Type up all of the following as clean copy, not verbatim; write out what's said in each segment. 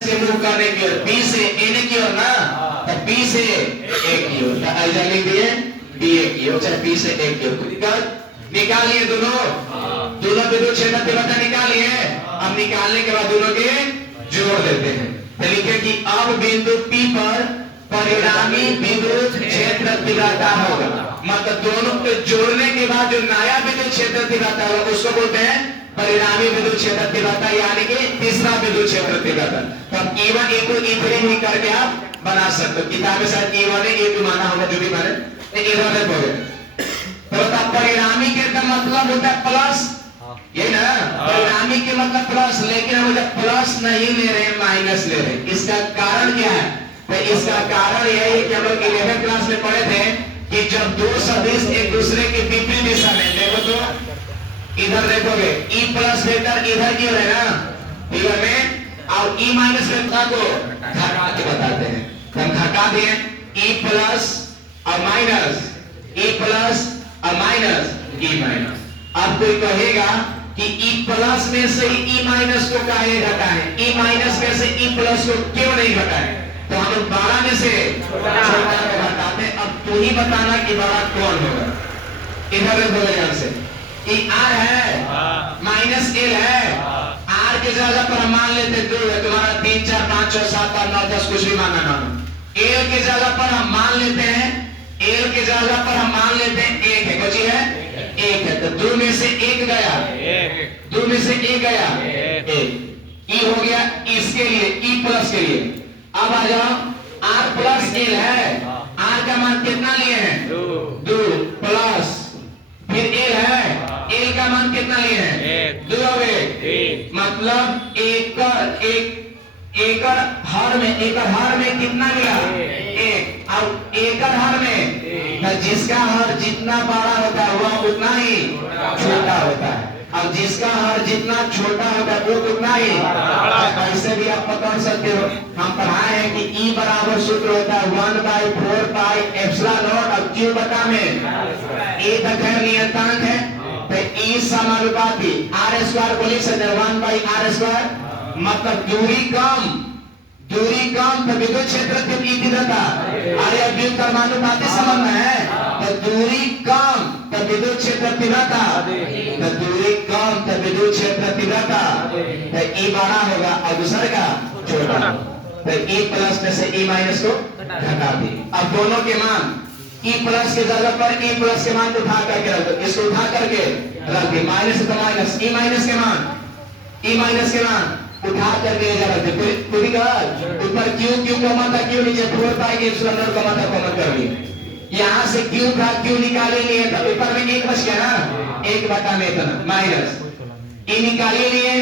से मूव करने की ओर, बी से ए की ओर ना, तो बी से ए की ओर, तो ऐसा लिख दिए बी ए की ओर, चाहे बी से ए की ओर। निकालिए दोनों विद्युत क्षेत्र तीव्रता निकालिए। अब निकालने के बाद दोनों के जोड़ देते हैं, तो लिखे कि अब बिंदु P पर परिणामी विद्युत क्षेत्र तीव्रता होगा। मतलब दोनों के जोड़ने के बाद जो नया विद्युत क्षेत्र तीव्रता होगा उसको बोलते हैं परिणामी विद्युत क्षेत्र तीव्रता, यानी कि तीसरा विद्युत क्षेत्र तीव्रता। तो अब E1 E2 E3 भी करके आप बना सकते हो। किताब में शायद E1 E2 माना होगा, जो भी माने इधर हो गए। तो परिणामी के मतलब होता है प्लस, ये ना परिणामी के मतलब प्लस, लेकिन हम जब प्लस नहीं ले रहे हैं माइनस ले रहे हैं। इसका कारण क्या है? तो इसका कारण यही है कि हम लोग 11th क्लास में पढ़े थे कि जब दो सदिश एक दूसरे के विपरीत दिशा में, देखो तो इधर देखोगे E प्लस वेक्टर इधर की ओर है ना फिगर में, और E माइनस वेक्टर को घटा के बताते हैं। हम घटा दिए E प्लस और माइनस, E प्लस और माइनस E माइनस। अब कोई कहेगा कि E प्लस में से E माइनस को काहे घटाएं, E माइनस में से E प्लस को क्यों नहीं घटाएं? तो हम लोग बड़ा में से छोटा को घटाते हैं। अब तू ही बताना कि बड़ा कौन होगा। इधर देखो ध्यान से, E R है माइनस L है, R के जगह पर हम मान लेते 2 है, तुम्हारा 3 4 5 6 7 8 9 10 कुछ भी मानना ना। L के जगह पर हम मान लेते हैं, L के जगह पर हम मान लेते हैं 1 है, बची है 1 है, तो 2 में से 1 गया, 2 में से 1 गया 1। E हो गया इसके लिए E प्लस के लिए। अब आ जाओ R प्लस L है, R का मान कितना लिए हैं 2 प्लस, फिर L है, L का मान कितना लिए हैं 2 और 1, मतलब एकड़ हर में कितना मिला 1, और एकड़ हर में जिसका हर जितना बड़ा होता है वह उतना ही छोटा होता है, और जिसका हर जितना छोटा होता है वो उतना ही बड़ा। ऐसे भी आप पकड़ सकते हो, हम पढ़ाए हैं कि E बराबर सूत्र होता है 1/4 पाई एप्सिलॉन नॉट और Q बटा में A का खैर नियतांक है, तो E समानुपाती R स्क्वायर को लिख सकते हैं 1/R², मतलब दूरी कम तो विद्युत क्षेत्र तीव्रता, अरे अब व्युत्क्रमानुपाती संबंध है, तो दूरी कम तो विद्युत क्षेत्र तीव्रता, तो दूरी कम तो विद्युत क्षेत्र तीव्रता, तो E बड़ा होगा और दूसरे का छोटा, तो E प्लस में से E माइनस को घटा दी। अब दोनों के मान E प्लस के जगह पर E प्लस के मान को उठा करके रख दो, इसको उठा करके रख दी, माइनस तो माइनस, E माइनस के मान उठा करके जरा ऊपर Q कॉमन था, Q नीचे 4 पाई एप्सिलॉन नॉट कॉमन कर लिया। यहाँ से Q था, Q निकाले लिए तो ऊपर में 1 बच गया ना, 1 बटा में इतना माइनस E निकाले लिए,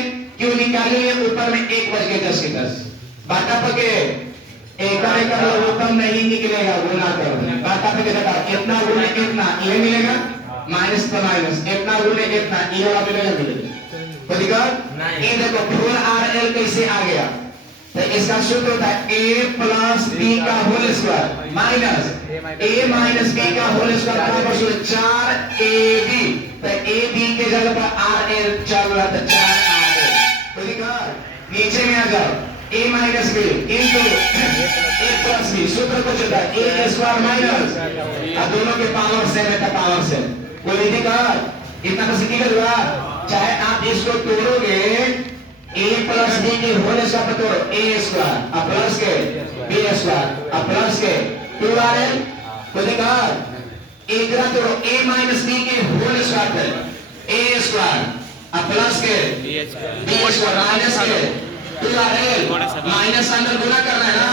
Q निकाले लिए, ऊपर में 1 बच गया 10 के 10 बाटा पके एक लोकम नहीं निकलेगा, गुना कर बाटा पके घटा, इतना गुने इतना ये मिलेगा माइनस तो माइनस, इतना गुने इतना ये वाला मिलेगा। तो ये देखो 4RL कैसे आ गया, तो इसका सूत्र होता है A प्लस B का whole square minus A minus B का होल स्क्वायर बराबर 4AB, तो AB के जगह पर RL चल रहा था 4RL। तो नीचे में आ जाओ A minus B into A plus B, सूत्र कुछ होता है A स्क्वायर माइनस, अब दोनों के पावर सेम है, पावर सेम कोई दिक्कत, इतना तो सीखी हुआ। चाहे आप इसको तोड़ोगे A प्लस B के होल स्क्वायर पर तोड़ो A स्क्वायर और प्लस के B स्क्वायर और प्लस के 2RL, तो देखा एक रहा तोड़ो A माइनस B के होल स्क्वायर पर A स्क्वायर और प्लस के B स्क्वायर माइनस के 2RL, माइनस अंदर गुना करना है ना,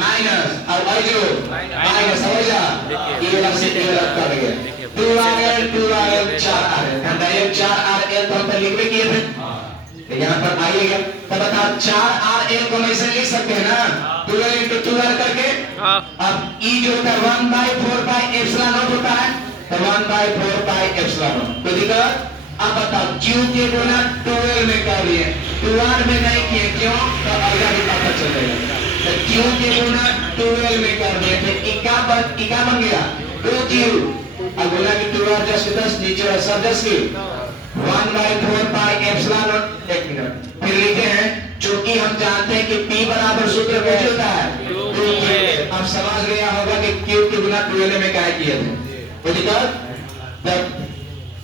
माइनस और जो माइनस हो जा ये वाला से ये वाला कर गया 2RL 4RL, हम डायरेक्ट 4RL तो हम लिख भी किए थे, तो यहाँ पर आइएगा तो बताओ 4RL को हम ऐसे लिख सकते हैं ना 2L into 2R करके। अब E जो होता है 1/4 पाई एप्सिलॉन नॉट होता है, तो 1/4 पाई एप्सिलॉन नॉट। तो दिक्कत, अब बताओ Q के गुना 2L में कर लिए, 2R में नहीं किए क्यों, तो अगला भी पता चल जाएगा। तो Q के गुना 2L में कर दिए थे, इका बन गया 2Q, अब बोला कि 2R जस्ट 10 नीचे सब 10 की 1/4 पाई एप्सिलॉन नॉट। एक मिनट फिर लिखे हैं चूंकि हम जानते हैं कि P बराबर सूत्र कुछ होता है 2QL। अब समझ गया होगा कि Q के गुना 2L में क्या किए थे, वो दिक्कत जब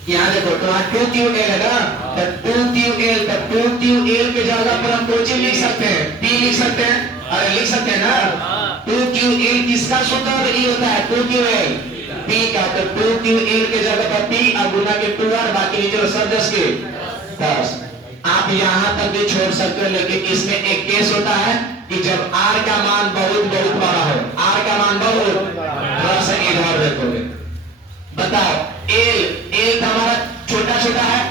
यहाँ देखो तो 2QL है ना, तो 2QL, तो 2QL के जगह पर हम कोई चीज लिख सकते हैं, P लिख सकते हैं, अरे लिख सकते हैं ना। 2QL किसका सूत्र E होता है 2QL P का, तो 2QL के जगह पर P और गुना के 2R, बाकी नीचे सब 10 के 10। आप यहां तक भी छोड़ सकते हो, लेकिन इसमें एक केस होता है कि जब R का मान बहुत बहुत बड़ा हो, R का मान बहुत थोड़ा सा इधर देखोगे, बताओ L हमारा छोटा छोटा है,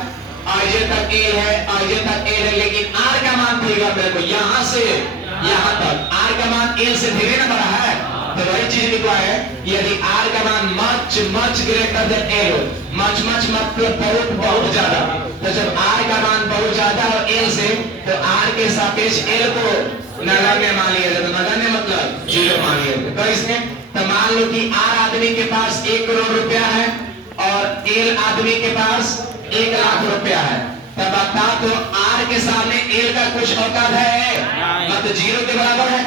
आगे तक L है, आगे तक L है, लेकिन R का मान देगा मेरे को यहां से यहां तक, R का मान L से धीरे ना बड़ा है, तो वही चीज लिखा है यदि R का मान much much greater than L हो, मच मच मतलब बहुत बहुत ज्यादा, तो जब R का मान बहुत ज्यादा हो L से, तो R के सापेक्ष L को नगण्य मान लिया जाता, नगण्य मतलब 0 मान लिया जाता। तो इसमें तो मान लो कि R आदमी के पास 1 करोड़ रुपया है और L आदमी के पास 1 लाख रुपया है, तब बता तो R के सामने L का कुछ औकात है, मतलब 0 के बराबर है,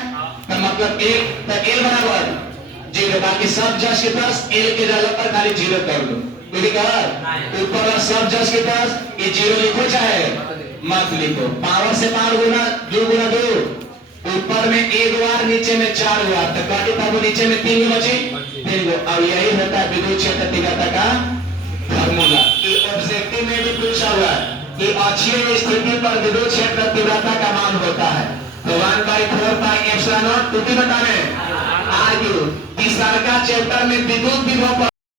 तो मतलब L बराबर 0, बाकी सब जस के पास L के जगह पर खाली 0 कर दो, ऊपर वाला सब जस के पास ये 0 लिखो चाहे मत लिखो, पावर से पावर गुना 2 गुना 2, ऊपर में 1 बार नीचे में 4 बार, तो काटी तब नीचे में 3 गो बची 3 गो। अब यही होता है विद्युत क्षेत्र तीव्रता का फार्मूला। ये ऑब्जेक्टिव में भी पूछा हुआ है कि अक्षीय स्थिति पर विद्युत क्षेत्र तीव्रता का मान होता है, तो 1/4 पाई एप्सिलॉन नॉट, तुम बताने आर्ग्यू तीसरा चैप्टर में विद्युत विभव